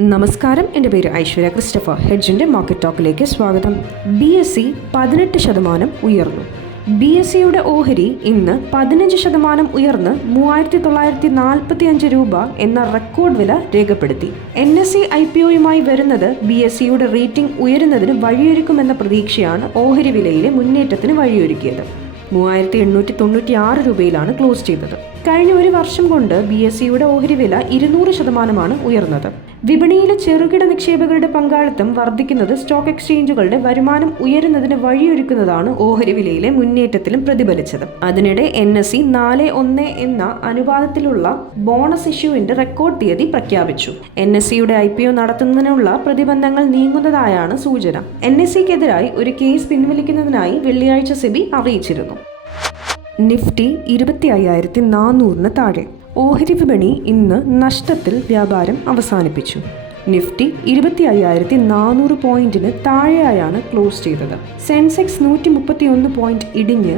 നമസ്കാരം. എന്റെ പേര് ഐശ്വര്യ ക്രിസ്റ്റഫർ. ഹെഡ്ജിന്റെ മാർക്കറ്റ് ടോക്കിലേക്ക് സ്വാഗതം. ബി എസ് സി പതിനെട്ട് ശതമാനം ഉയർന്നു. ബി എസ് സിയുടെ ഓഹരി ഇന്ന് പതിനഞ്ച് ശതമാനം ഉയർന്ന് മൂവായിരത്തി തൊള്ളായിരത്തി നാൽപ്പത്തി അഞ്ച് രൂപ എന്ന റെക്കോർഡ് വില രേഖപ്പെടുത്തി. N S C I P ഒയുമായി വരുന്നത് ബി എസ് സിയുടെ റേറ്റിംഗ് ഉയരുന്നതിന് വഴിയൊരുക്കുമെന്ന പ്രതീക്ഷയാണ് ഓഹരി വിലയിലെ മുന്നേറ്റത്തിന് വഴിയൊരുക്കിയത്. മൂവായിരത്തി എണ്ണൂറ്റി തൊണ്ണൂറ്റി ആറ് രൂപയിലാണ് ക്ലോസ് ചെയ്തത്. കഴിഞ്ഞ ഒരു വർഷം കൊണ്ട് ബി എസ് സിയുടെ ഓഹരി വില ഇരുന്നൂറ് ശതമാനമാണ് ഉയർന്നത്. വിപണിയിലെ ചെറുകിട നിക്ഷേപകരുടെ പങ്കാളിത്തം വർദ്ധിക്കുന്നത് സ്റ്റോക്ക് എക്സ്ചേഞ്ചുകളുടെ വരുമാനം ഉയരുന്നതിന് വഴിയൊരുക്കുന്നതാണ് ഓഹരി വിലയിലെ മുന്നേറ്റത്തിലും പ്രതിഫലിച്ചത്. അതിനിടെ എൻ എസ് സി നാല് ഒന്ന് എന്ന അനുപാതത്തിലുള്ള ബോണസ് ഇഷ്യൂവിന്റെ റെക്കോർഡ് തീയതി പ്രഖ്യാപിച്ചു. എൻ എസ് സിയുടെ ഐ പി ഒ നടത്തുന്നതിനുള്ള പ്രതിബന്ധങ്ങൾ നീങ്ങുന്നതായാണ് സൂചന. എൻ എസ് സിക്കെതിരായി ഒരു കേസ് പിൻവലിക്കുന്നതിനായി വെള്ളിയാഴ്ച സെബി അറിയിച്ചിരുന്നു. നിഫ്റ്റി ഇരുപത്തി അയ്യായിരത്തി നാനൂറിന് താഴെ. ഓഹരി വിപണി ഇന്ന് നഷ്ടത്തിൽ വ്യാപാരം അവസാനിപ്പിച്ചു. നിഫ്റ്റി ഇരുപത്തി അയ്യായിരത്തി നാനൂറ് പോയിന്റിന് താഴെയായാണ് ക്ലോസ് ചെയ്തത്. സെൻസെക്സ് നൂറ്റി മുപ്പത്തി ഒന്ന് പോയിന്റ് ഇടിഞ്ഞ്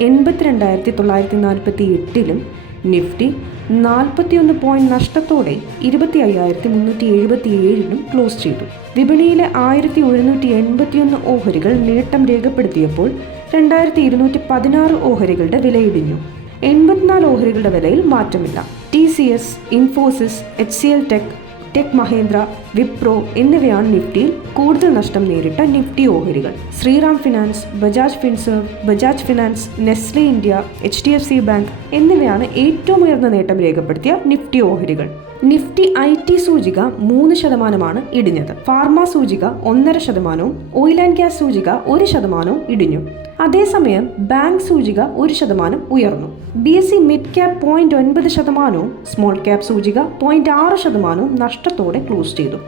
എൺപത്തിരണ്ടായിരത്തി തൊള്ളായിരത്തി നാൽപ്പത്തി എട്ടിലും നിഫ്റ്റി നാൽപ്പത്തിയൊന്ന് പോയിന്റ് നഷ്ടത്തോടെ ഇരുപത്തി അയ്യായിരത്തി മുന്നൂറ്റി എഴുപത്തി ഏഴിനും ക്ലോസ് ചെയ്തു. വിപണിയിലെ ആയിരത്തി എഴുന്നൂറ്റി എൺപത്തിയൊന്ന് ഓഹരികൾ നേട്ടം രേഖപ്പെടുത്തിയപ്പോൾ രണ്ടായിരത്തി ഇരുന്നൂറ്റി പതിനാറ് ഓഹരികളുടെ വിലയിടിഞ്ഞു. എൺപത്തിനാല് ഓഹരികളുടെ വിലയിൽ മാറ്റമില്ല. T C S Infosys H C L tech tech Mahindra Wipro എന്നിവയാണ് നിഫ്റ്റിയിൽ കൂടുതൽ നഷ്ടം നേരിട്ട നിഫ്റ്റി ഓഹരികൾ. Shriram finance Bajaj finserv Bajaj finance Nestle India H D F C bank എന്നിവയാണ് ഏറ്റവും ഉയർന്ന നേട്ടം രേഖപ്പെടുത്തിയ നിഫ്റ്റി ഓഹരികൾ. നിഫ്റ്റി ഐ ടി സൂചിക മൂന്ന് ശതമാനമാണ് ഇടിഞ്ഞത്. ഫാർമ സൂചിക ഒന്നര ശതമാനവും ഓയിൽ ആൻഡ് ഗ്യാസ് സൂചിക ഒരു ശതമാനവും ഇടിഞ്ഞു. അതേസമയം ബാങ്ക് സൂചിക ഒരു ശതമാനം ഉയർന്നു. B S C mid cap point ഒൻപത് ശതമാനവും സ്മോൾ ക്യാപ് സൂചിക പോയിന്റ് ആറ് ശതമാനവും നഷ്ടത്തോടെ ക്ലോസ് ചെയ്തു.